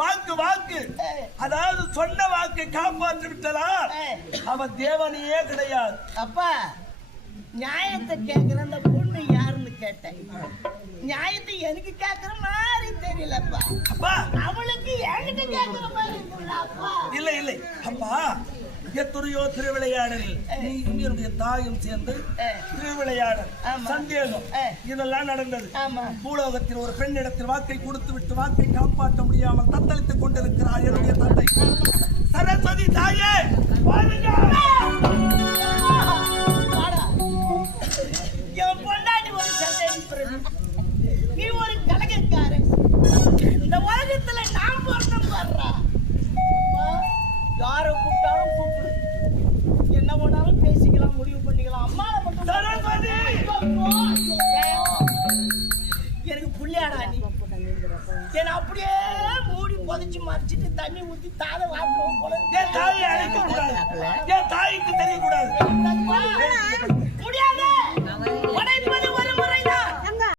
வாக்கு வாக்கு அதாவது சொன்ன வாக்கு காப்பாற்றி விட்டதா அவன் தேவனையே கிடையாது. அப்பா நியாயத்தை கேட்கிற அந்த பொண்ணு யாருன்னு கேட்டேன். நியாயத்தை எனக்கு கேட்கிற மாதிரி தெரியலப்பா. அப்பா அவளுக்கு என்கிட்ட கேட்கிற மாதிரி இல்ல இல்லை அப்பா. எத்தனையோ திருவிளையாடலில் என்னுடைய தாயும் சேர்ந்து திருவிளையாடல் சந்தேகம் இதெல்லாம் நடந்தது. பூலோகத்தில் ஒரு பெண்ணிடத்தில் வாக்கை கொடுத்து விட்டு வாக்கை காப்பாற்ற முடியாமல் தத்தளித்துக் கொண்டிருக்கிறார் என்னுடைய தந்தை. சரஸ்வதி தாயே என் பொண்டாட்டி ஒரு சந்தேகம், நீ ஒரு கலகக்காரன். இந்த உலகத்துல நான் பொருத்தம் வர்றா யாரை கூப்பிட்டாலும் கூப்பிடு, என்ன பண்ணாலும் பேசிக்கலாம், முடிவு பண்ணிக்கலாம். அம்மாவை மட்டும் எனக்கு புள்ளியாடா நீ என்ன அப்படியே மூடி புதைச்சு மறைச்சிட்டு தண்ணி ஊத்தி தாதை வாக்குறோம் போல. என் தாயை அழைக்க கூடாது, என் தாய்க்கு தெரியக்கூடாது.